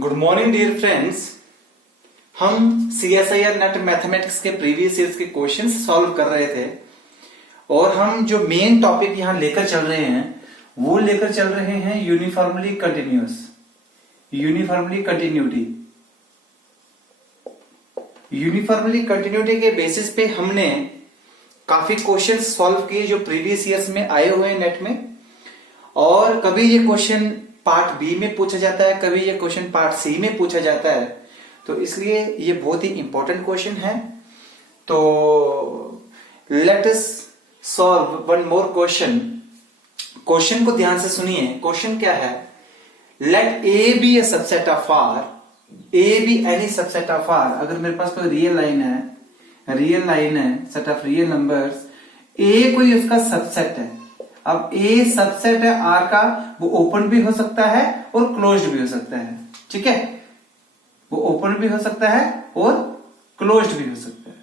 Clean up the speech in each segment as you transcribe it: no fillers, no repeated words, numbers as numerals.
Good morning dear friends. हम CSIR NET mathematics के previous years के क्वेश्चंस सॉल्व कर रहे थे और हम जो मेन टॉपिक यहां लेकर चल रहे हैं वो लेकर चल रहे हैं यूनिफॉर्मली कंटिन्यूटी। यूनिफॉर्मली कंटिन्यूटी के बेसिस पे हमने काफी क्वेश्चंस सॉल्व किए जो प्रीवियस ईयर्स में आए हुए हैं नेट में, और कभी ये क्वेश्चन पार्ट बी में पूछा जाता है, कभी ये क्वेश्चन पार्ट सी में पूछा जाता है, तो इसलिए ये बहुत ही इंपॉर्टेंट क्वेश्चन है। तो let us solve one more question. Question को ध्यान से सुनिए। क्वेश्चन क्या है? Let A B a subset of R, A B any subset of R. अगर मेरे पास कोई रियल लाइन है, set of real numbers, A कोई उसका सबसेट है। अब ए सबसेट है आर का, वो ओपन भी हो सकता है और क्लोज्ड भी हो सकता है। ठीक है, वो ओपन भी हो सकता है और क्लोज्ड भी हो सकता है।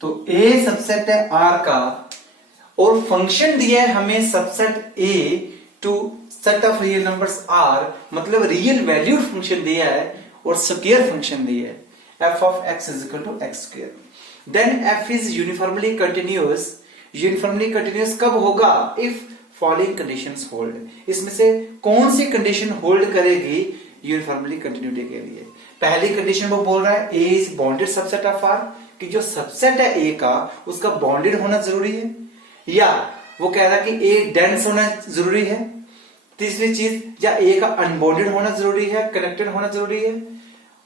तो ए सबसेट है आर का और फंक्शन दिया है हमें subset A to set of real numbers R, मतलब रियल वैल्यूड फंक्शन दिया है और स्क्वायर फंक्शन दिया है f of x is equal to x square. Then f is uniformly continuous. Uniformly continuous कब होगा? If following conditions hold. इसमें से कौन सी कंडीशन होल्ड करेगी यूनिफॉर्मली कंटिन्यूटी के लिए? पहली कंडीशन वो बोल रहा है A is bounded subset of R, कि जो सबसेट है ए का उसका बॉन्डेड होना जरूरी है, या वो कह रहा है कि ए डेंस होना जरूरी है। तीसरी चीज, या ए का अनबॉन्डेड होना जरूरी है, कनेक्टेड होना जरूरी है,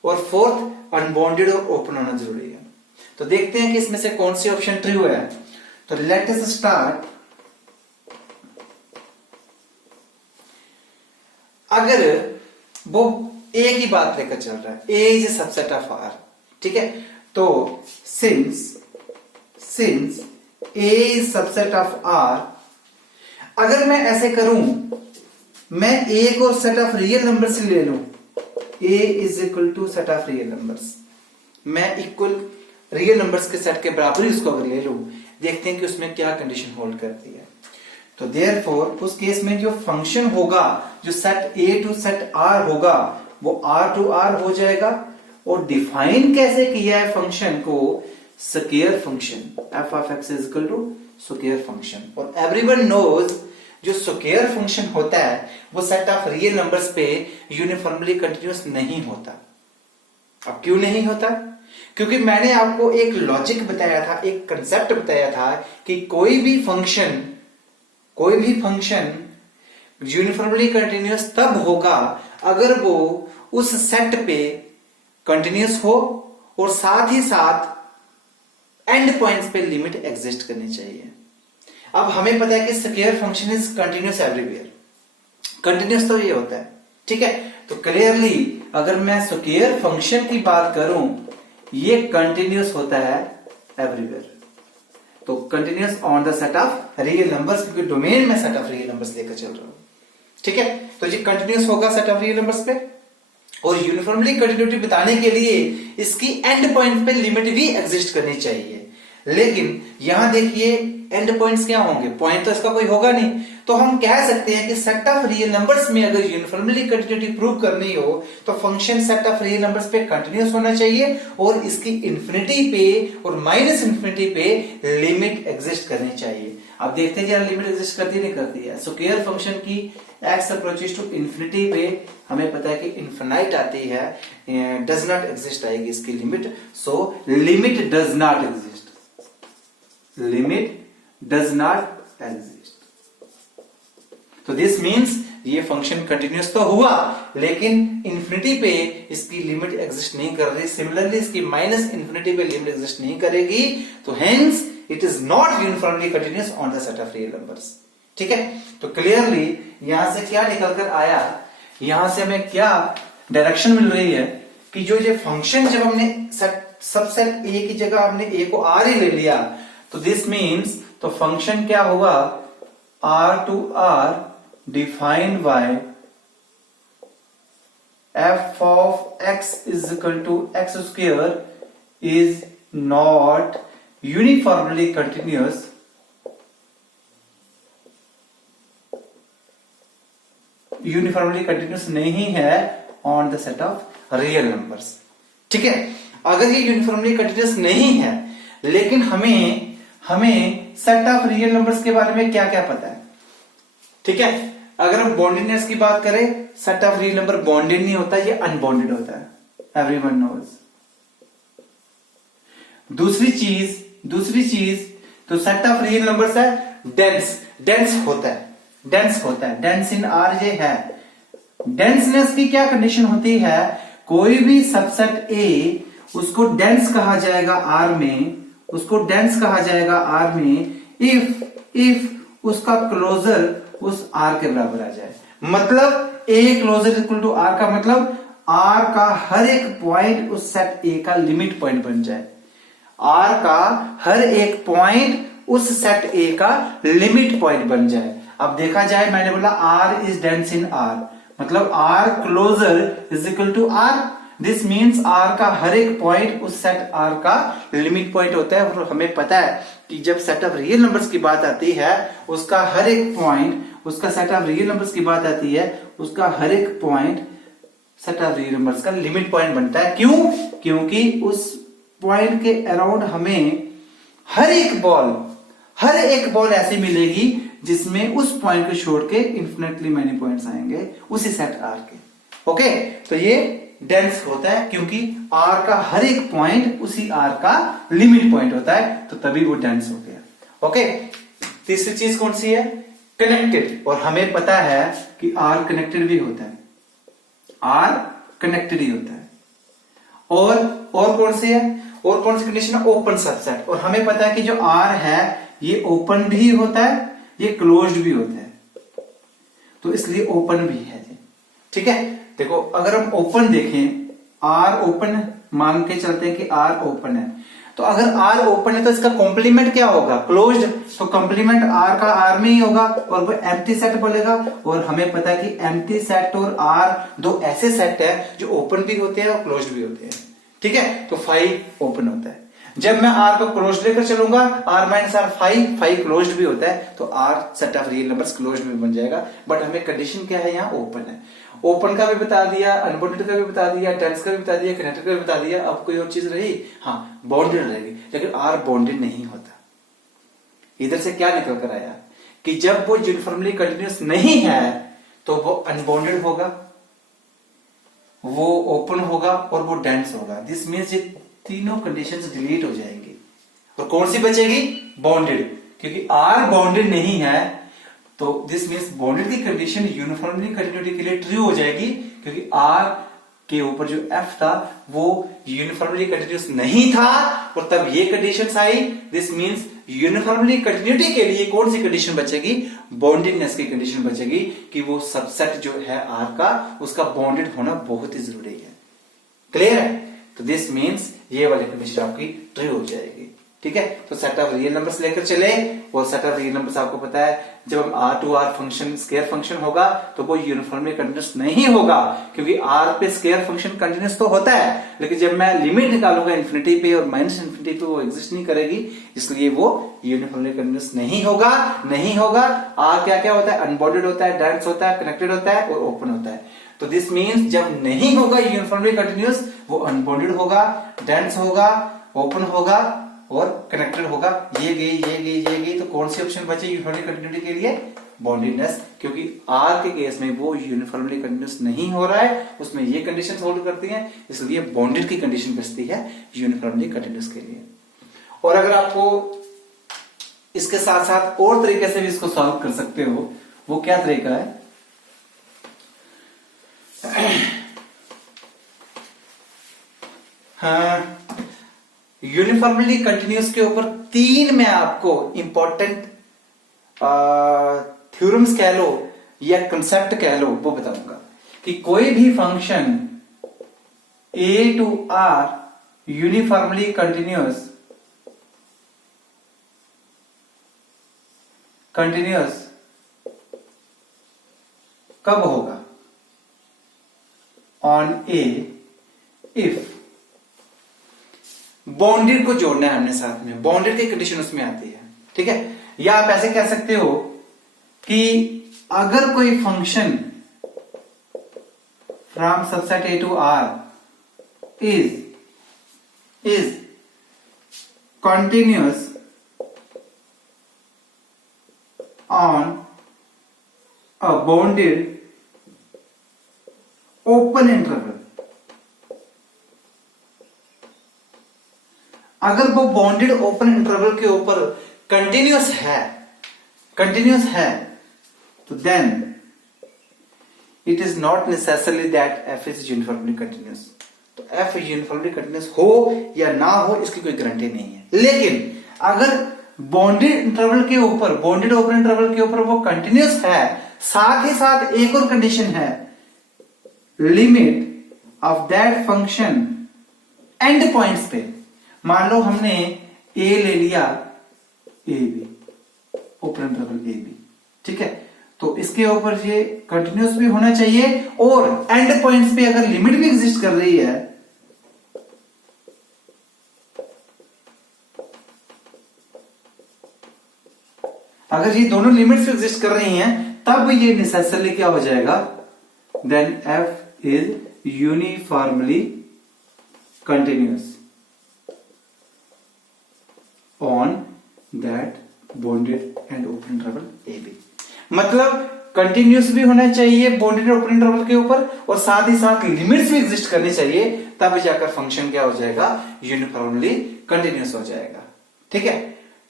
और फोर्थ अनबॉन्डेड और ओपन होना जरूरी है। तो देखते हैं कि इसमें से कौन सी ऑप्शन ट्रू है। तो लेट अस स्टार्ट। अगर वो ए की बात लेकर चल रहा है, A is a subset of R, ठीक है, तो since A is subset of R, अगर मैं ऐसे करूं, मैं ए को सेट ऑफ रियल नंबर से ले लूं, A is equal to set of real numbers, मैं इक्वल रियल नंबर्स के सेट के बराबर ही उसको अगर ले लूं, देखते हैं कि उसमें क्या कंडीशन होल्ड करती है। तो देयरफॉर उस केस में जो फंक्शन होगा, जो set A to set R होगा, वो आर टू आर हो जाएगा। और डिफाइन कैसे किया है फंक्शन को? Square function, f of x is equal to square function. और एवरीवन नोज जो स्क्वायर फंक्शन होता है वो सेट ऑफ रियल नंबर्स पे यूनिफॉर्मली कंटिन्यूअस नहीं होता। अब क्यों नहीं होता? क्योंकि मैंने आपको एक लॉजिक बताया था, एक कंसेप्ट बताया था कि कोई भी फंक्शन यूनिफॉर्मली कंटिन्यूअस तब होगा अगर वो उस सेट पे कंटिन्यूअस हो और साथ ही साथ एंड पॉइंट्स पे लिमिट एग्जिस्ट करनी चाहिए। अब हमें पता है कि square function is continuous everywhere. Continuous तो ये होता है, ठीक है। तो क्लियरली अगर मैं स्क्वायर फंक्शन की बात करूं, ये कंटिन्यूअस होता है एवरीवेयर। तो continuous on the set of real numbers, क्योंकि डोमेन में सेट ऑफ रियल नंबर्स लेकर चल रहा हूं, ठीक है। तो ये कंटिन्यूअस होगा सेट ऑफ रियल नंबर्स पे। और यूनिफॉर्मली कंटिन्यूटी बताने के लिए इसकी एंड पॉइंट पे लिमिट भी एग्जिस्ट करनी चाहिए। लेकिन यहां देखिए एंड पॉइंट्स क्या होंगे? पॉइंट तो इसका कोई होगा नहीं। तो हम कह सकते हैं कि सेट ऑफ रियल नंबर्स में अगर यूनिफॉर्मली कंटिन्यूटी प्रूव करनी हो तो function set of real numbers पे कंटिन्यूअस होना चाहिए और इसकी इंफिनिटी पे और माइनस इंफिनिटी पे लिमिट एग्जिस्ट करनी चाहिए। अब देखते हैं जरा लिमिट एग्जिस्ट करती नहीं करती है। स्क्वायर फंक्शन की x अप्रोचेस टू इंफिनिटी पे हमें पता है कि इनफिनाइट आती है, डज नॉट एग्जिस्ट आएगी इसकी limit. So limit does not exist, limit does not exist. तो दिस मीन्स ये फंक्शन कंटिन्यूअस तो हुआ लेकिन इंफिनिटी पे इसकी लिमिट एग्जिस्ट नहीं कर रही। सिमिलरली इसकी माइनस इंफिनिटी पे लिमिट एग्जिस्ट नहीं करेगी। तो hence it is not uniformly continuous on the set of real numbers, ठीक है। तो क्लियरली यहां से क्या निकल कर आया, यहां से हमें क्या डायरेक्शन मिल रही है कि जो ये फंक्शन, जब हमने सबसेट ए की जगह हमने ए को आर ही ले लिया, तो दिस मीन्स तो फंक्शन क्या होगा? R to R defined by f of x is equal to x square is not uniformly continuous uniformly continuous नहीं है on the set of real numbers. ठीक है, अगर ये यूनिफॉर्मली कंटिन्यूअस नहीं है लेकिन हमें सेट ऑफ रियल नंबर्स के बारे में क्या क्या पता है। ठीक है, अगर हम बॉन्डेडनेस की बात करें, set of real number bonded नहीं होता, ये अनबॉन्डेड होता है, एवरीवन नोज। दूसरी चीज तो सेट ऑफ रियल नंबर्स है डेंस होता है, डेंस इन आर ये है। डेंसनेस की क्या कंडीशन होती है, कोई भी सबसेट ए उसको डेंस कहा जाएगा आर में, इफ उसका क्लोजर उस आर के बराबर आ जाए। मतलब A closure equal to R का मतलब आर का हर एक पॉइंट उस सेट ए का लिमिट पॉइंट बन जाए। आर का हर एक पॉइंट उस सेट ए का लिमिट पॉइंट बन जाए। अब देखा जाए, मैंने बोला R is dense in R, मतलब R closure is equal to R. This means R का हर एक पॉइंट उस सेट आर का लिमिट पॉइंट होता है। और हमें पता है कि जब सेट ऑफ रियल नंबर्स की बात आती है, उसका हर एक पॉइंट, उसका सेट ऑफ रियल नंबर्स की बात आती है, उसका हर एक point set of real numbers का लिमिट पॉइंट बनता है। क्यों? क्योंकि उस पॉइंट के अराउंड हमें हर एक बॉल ऐसी मिलेगी जिसमें उस पॉइंट को छोड़ के इन्फिनिटली मैनी पॉइंट्स आएंगे उसी सेट आर के। ओके, तो ये डेंस होता है क्योंकि आर का हर एक पॉइंट उसी आर का लिमिट पॉइंट होता है, तो तभी वो डेंस हो गया। ओके, तीसरी चीज कौन सी है, कनेक्टेड। और हमें पता है कि आर कनेक्टेड भी होता है, आर कनेक्टेड ही होता है। और कौन सी है, और कौन सी कंडीशन है, ओपन सबसेट। और हमें पता है कि जो आर है ये ओपन भी होता है, ये क्लोज्ड भी होता है, तो इसलिए ओपन भी है जी। ठीक है, देखो अगर हम ओपन देखें, आर ओपन मान के चलते हैं कि आर ओपन है, तो अगर आर ओपन है तो इसका कॉम्प्लीमेंट क्या होगा, क्लोज्ड। तो कॉम्प्लीमेंट आर का आर में ही होगा और वो एम्प्टी सेट बोलेगा। और हमें पता है कि एम्प्टी सेट और आर दो ऐसे सेट है जो ओपन भी होते हैं और क्लोज्ड भी होते हैं। ठीक है, तो 5 ओपन होता है। जब मैं आर को क्लोज लेकर चलूंगा, आर माइनस आर 5 क्लोज्ड भी होता है, तो R set of real numbers closed भी बन जाएगा। बट हमें कंडीशन क्या है, यहाँ ओपन है। ओपन का भी बता दिया, अनबॉन्डेड का भी बता दिया, डेंस का भी बता दिया, कनेक्टेड का भी बता दिया। अब कोई और चीज रही, हाँ बॉन्डेड रहेगी, लेकिन आर बॉन्डेड नहीं होता। इधर से क्या निकल कर आया कि जब वो यूनिफॉर्मली कंटिन्यूअस नहीं है तो वो अनबॉन्डेड होगा, वो ओपन होगा और वो डेंस होगा। दिस मीन्स ये तीनों कंडीशंस डिलीट हो जाएंगी और कौन सी बचेगी, बॉन्डेड। क्योंकि आर बॉन्डेड नहीं है तो दिस मीन्स बॉन्डेड की कंडीशन यूनिफॉर्मली कंटिन्यूटी के लिए ट्रू हो जाएगी, क्योंकि आर के ऊपर जो एफ था वो यूनिफॉर्मली कंटिन्यूअस नहीं था और तब ये conditions I. This means uniformly continuity के लिए कौन सी कंडीशन बचेगी, बॉन्डेडनेस की कंडीशन बचेगी, कि वो सबसेट जो है आर का उसका बॉन्डेड होना बहुत ही जरूरी है। क्लियर है? तो दिस मीन्स ये वाली कंडीशन आपकी ट्रू हो जाएगी। ठीक है, तो सेट ऑफ रियल नंबर्स लेकर चले, और सेट ऑफ रियल नंबर्स आपको पता है जब हम R to R function square function होगा तो वो यूनिफॉर्मली कंटिन्यूअस नहीं होगा, क्योंकि आर पे स्केयर फंक्शन कंटिन्यूअस तो होता है, लेकिन जब मैं लिमिट निकालूंगा इन्फिनिटी पे और माइनस इन्फिनिटी पे वो एग्जिस्ट नहीं करेगी, इसलिए वो यूनिफॉर्मली कंटिन्यूअस नहीं होगा। आर क्या क्या होता है, अनबॉन्डेड होता है, डेंस होता है, कनेक्टेड होता है और ओपन होता है। तो दिस मीन्स जब नहीं होगा यूनिफॉर्मली कंटिन्यूअस, वो अनबॉन्डेड होगा, डेंस होगा, ओपन होगा और कनेक्टेड होगा। ये गई, तो कौन सी ऑप्शन बचे यूनिफॉर्मली कंटिन्यूटी के लिए, बॉन्डेडनेस। क्योंकि आर के केस में वो यूनिफॉर्मली कंटिन्यूअस नहीं हो रहा है, उसमें ये कंडीशन होल्ड करती हैं, इसलिए बॉन्डेड की कंडीशन बचती है यूनिफॉर्मली कंटिन्यूअस के लिए। और अगर आपको इसके साथ साथ और तरीके से भी इसको सॉल्व कर सकते हो, वो क्या तरीका है, हाँ, यूनिफॉर्मली कंटिन्यूअस के ऊपर 3 मैं आपको इंपॉर्टेंट थ्योरम्स कह लो या कंसेप्ट कह लो, वो बताऊंगा कि कोई भी function A to R uniformly continuous कब होगा, ऑन ए इफ बॉन्डेड को जोड़ना है हमने साथ में, बॉन्डेड की कंडीशन उसमें आती है। ठीक है, या आप ऐसे कह सकते हो कि अगर कोई function from subset A to R is continuous on a bounded open interval। अगर वो बाउंडेड ओपन इंटरवल के ऊपर कंटिन्यूअस है तो then it is not necessarily that F is uniformly continuous. तो एफ यूनिफॉर्मली कंटिन्यूअस हो या ना हो इसकी कोई गारंटी नहीं है। लेकिन अगर बाउंडेड इंटरवल के ऊपर, बाउंडेड ओपन इंटरवल के ऊपर वो कंटिन्यूअस है, साथ ही साथ एक और कंडीशन है, limit of that function end points पे। मान लो हमने ए ले लिया, A B, open interval A B, ठीक है, तो इसके ऊपर ये कंटिन्यूअस भी होना चाहिए और एंड पॉइंट्स पे अगर लिमिट भी एग्जिस्ट कर रही है अगर ये दोनों लिमिट्स एग्जिस्ट कर रही हैं तब ये नेसेसरली क्या हो जाएगा, then F is uniformly continuous on that bounded and open interval A B. मतलब कंटिन्यूअस भी होना चाहिए बाउंडेड ओपन इंटरवल के ऊपर और साथ ही साथ लिमिट्स भी एग्जिस्ट करनी चाहिए, तब जाकर फंक्शन क्या हो जाएगा, यूनिफॉर्मली कंटिन्यूअस हो जाएगा। ठीक है,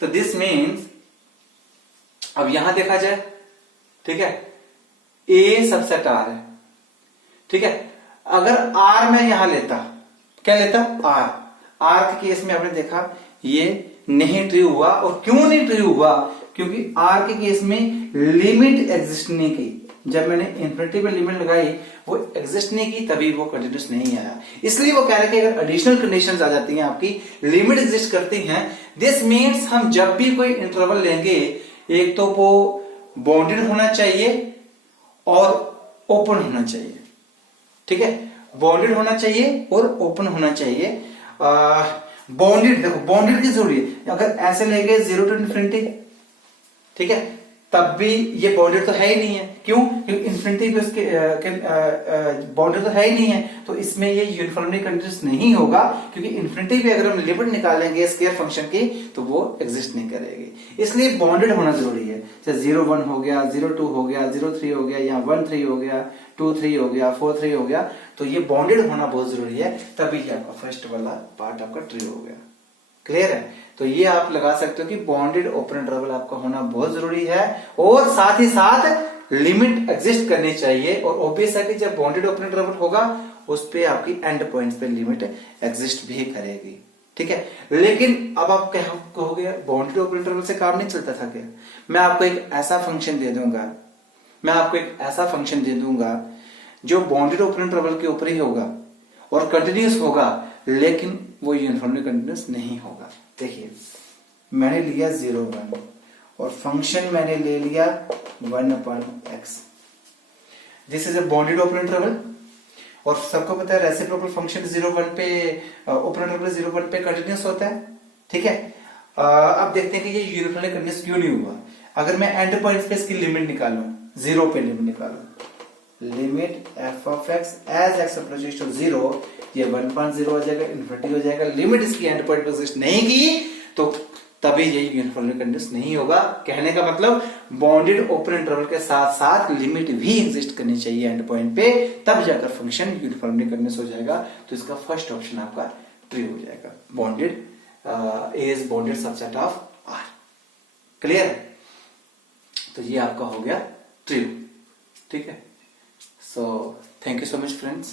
तो दिस मीन्स अब यहां देखा जाए, ठीक है, ए सबसेट आर है, ठीक है, अगर आर में यहां लेता, क्या लेता, आर के केस में आपने देखा ये नहीं ट्रू हुआ। और क्यों नहीं ट्रू हुआ, क्योंकि आर के केस में लिमिट एग्जिस्ट नहीं की। जब मैंने इंफिनिटी पे लिमिट लगाई वो एग्जिस्ट नहीं की, तभी वो कंटिन्यूस नहीं आया। इसलिए वो कह रहे कि अगर एडिशनल कंडीशंस आ जाती हैं, आपकी लिमिट एग्जिस्ट करती हैं, दिस मीन्स हम जब भी कोई इंटरवल लेंगे एक तो वो बाउंडेड होना चाहिए और ओपन होना चाहिए। ठीक है, बाउंडेड होना चाहिए और ओपन होना चाहिए। बाउंडेड, देखो बाउंडेड की जरूरी है, अगर ऐसे ले गए 0 to इन्फिनिटी, ठीक है, तब भी ये बाउंडेड तो है ही नहीं है। क्यों, क्योंकि इन्फिनिटी पे उसके बाउंडेड तो है ही नहीं है, तो इसमें ये यूनिफॉर्मली कंटिन्यूअस नहीं होगा, क्योंकि इन्फिनिटी पे अगर हम लिमिट निकालेंगे स्क्वायर फंक्शन की तो वो एग्जिस्ट नहीं करेगी। इसलिए बाउंडेड होना जरूरी है। जैसे 0 1 हो गया, 0 2 हो गया, 0 3 हो गया, या 1 3 हो गया, 2 3 हो गया, 4 3 हो गया, तो ये बाउंडेड होना बहुत जरूरी है, तभी ये आपका फर्स्ट वाला पार्ट आपका ट्रू हो गया। क्लियर है, तो ये आप लगा सकते हो कि बाउंडेड ओपन इंटरवल आपका होना बहुत जरूरी है और साथ ही साथ लिमिट एग्जिस्ट करनी चाहिए। और ऑब्वियस है कि जब बाउंडेड ओपन इंटरवल होगा उस पे आपकी एंड पॉइंट्स पे लिमिट एग्जिस्ट भी करेगी। ठीक है, लेकिन अब आप क्या कहोगे, बाउंडेड ओपन इंटरवल से काम नहीं चलता था क्या? मैं आपको एक ऐसा फंक्शन दे दूंगा, जो बाउंडेड ओपन इंटरवल के ऊपर ही होगा और कंटिन्यूअस होगा, लेकिन वो यूनिफॉर्मली कंटिन्यूअस नहीं होगा। देखिए, मैंने लिया 0 1 और फंक्शन मैंने ले लिया 1/x। This is a bounded open interval और सबको पता है रेसिप्रोकल फंक्शन 0 1 पे, ओपन इंटरवल 0 1 पे कंटिन्यूअस होता है। ठीक है, अब देखते हैं कि ये यूनिफॉर्मली कंटिन्यूअस क्यों नहीं हुआ। अगर मैं एंड पॉइंट पे इसकी लिमिट निकालूं, 0 पे लिमिट निकालूं, limit f of x as x approaches to 0, ये 1.0 हो जाएगा, इन्फिनिटी हो जाएगा। लिमिट इसकी एंड पॉइंट पे एग्जिस्ट नहीं की तो तभी ये यूनिफॉर्मली कंटिन्यूअस नहीं होगा। कहने का मतलब बाउंडेड ओपन इंटरवल के साथ साथ लिमिट भी एग्जिस्ट करनी चाहिए एंड पॉइंट पे, तब जाकर फंक्शन यूनिफॉर्मली कंटिन्यूअस हो जाएगा। तो इसका फर्स्ट ऑप्शन आपका ट्रू हो जाएगा, bounded is bounded subset of R. Clear, तो ये आपका हो गया ट्रू। ठीक है, so thank you so much friends.